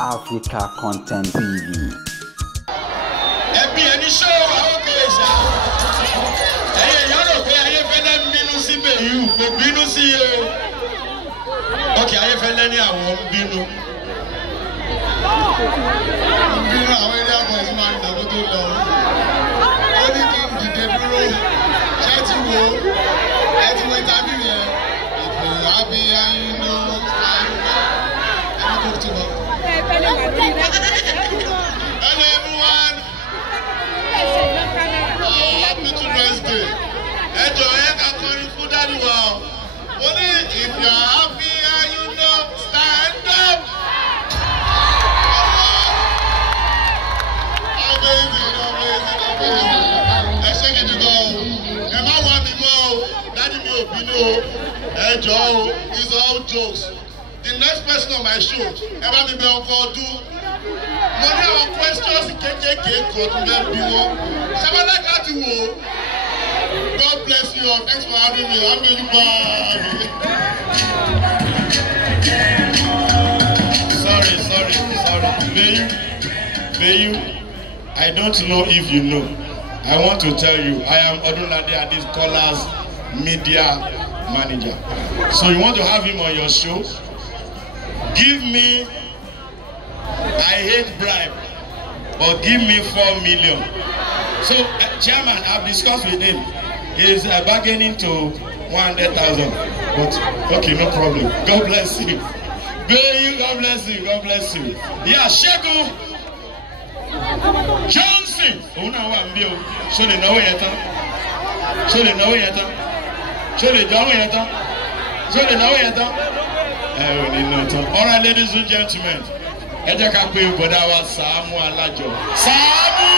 Africa Content TV. Ẹbí ẹni show àwọn kèésà. Ẹyẹ yọrọ pé Ayefele bínú sí IsbaeU kò bínú sí o. Okay, Ayefele ní àwọn bínú. Bínú àwọn ilé àgbà yìí máa ń dàgbò tó lọ. Ó ní kí n dìde dúró. Ṣé ti wo? Ẹ ti wo interview yẹn? Ìpè àbí ayé ló ń ta. Ẹni tó ti lọ. Hello everyone. Happy Children's Day. Ẹ jọ̀ọ́ ẹ ká kọrin fún dáàdì wa o. Ó ní if you are happy and you know stand up. Amazing, amazing, amazing. Ẹ ṣé gidi gan o. Ẹ má wá mi mọ́ o. Dáàdì mi ò bínú o. Ẹ jọ̀ọ́ o. It's all jokes. The next person on my show, ẹ bá mi bẹ̀ ọkọ ọdún. Mo ní àwọn questions kéékèèké kan tó fẹ́ bí wọn. Ṣé láti wò ó? God bless you all. Thanks for having me. I'm going Sorry. IsbaeU, I don't know if you know. I want to tell you, I am Odunlade Ade's Caller's media manager. So you want to have him on your show? Give me, I hate bribe, but give me 4 million. So, Chairman, I've discussed with him. He's bargaining to 100,000. But, okay, no problem. God bless you. IsbaeU, God bless you. God bless you. Yeah, Sheku Johnson. Oh, now I'm here. So they know it. So they know it. So they know it. So they know it. All right, ladies and gentlemen. Ẹ jẹ́ ká pé bọ̀dá wa Sàámú Alájọ. Sàámú.